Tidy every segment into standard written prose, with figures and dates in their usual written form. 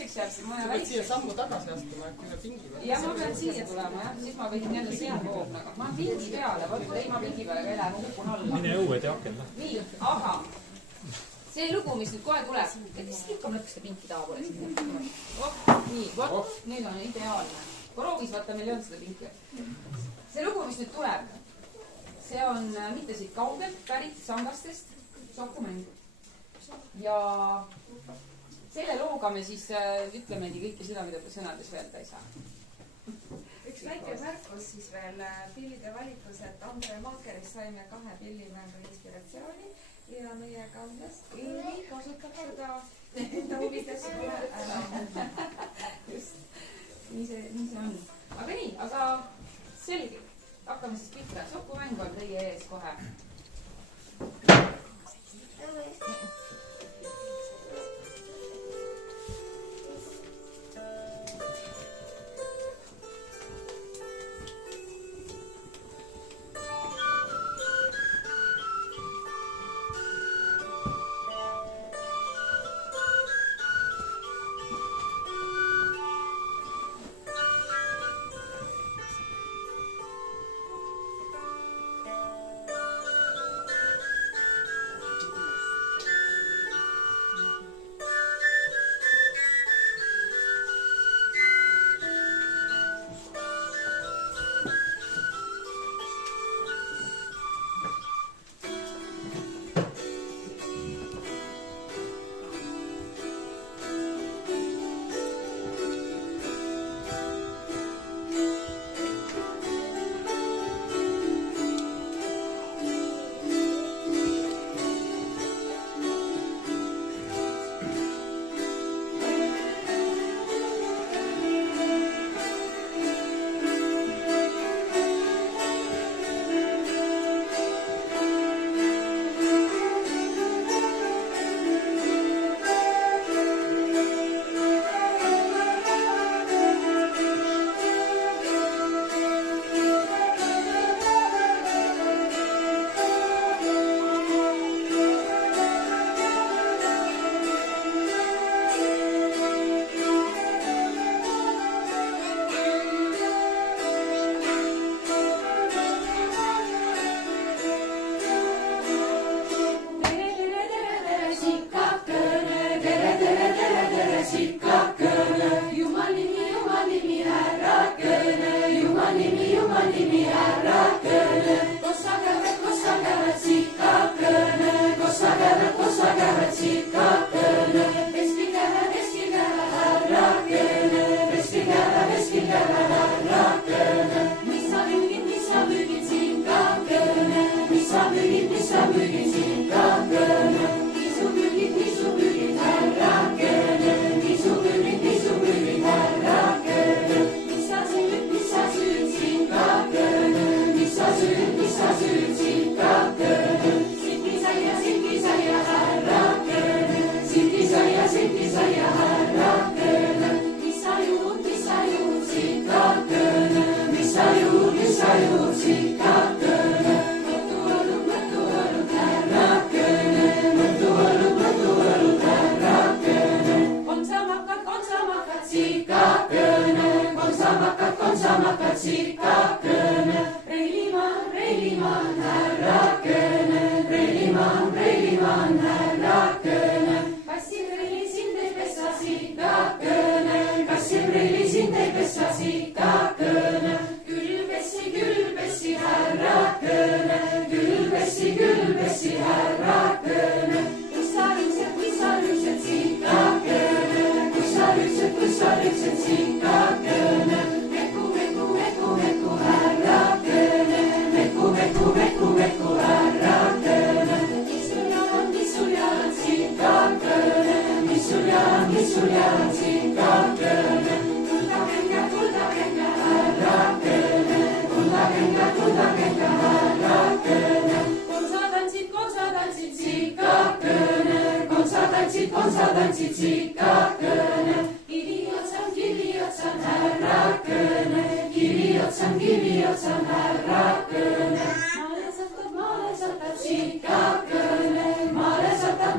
väikseks jääb, siis ma olen väikseks. Siia sammu tagasi astuma, kui sa pingi peal. Ja ma pean siia tulema, jah. Siis ma võin jälle siia koognaga. Ma olen pingi peale, võtta, ei ma pingi peale ka ei lähe, ma kukun alla. Mine õued ja akel. Nii, aga see lugu, mis nüüd kohe tuleb, et mis ikka mõtleks pinki taha pole siin. Nii, vot, nüüd on ideaalne. Koroovis vaata, meil ei olnud seda pinki. See lugu, mis nüüd tuleb, see on mitte siit kaugelt pärit Sangastest sokumäng. Ja selle looga me siis ütlemegi kõike seda, mida ta sõnades öelda ei saa. Üks väike märkus siis veel pillide valikus, et Andre Maakerist saime 2 pillimängu inspiratsiooni ja meie kandest Eeli kasutab seda enda huvides ära. Just, nii see on. Aga nii, aga selge. Hakkame siis pihta. Sokumäng on teie ees kohe.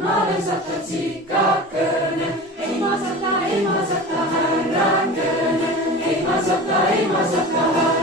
Maale kasvatab sikakene. Ei masata härra Kõne, ei masata härra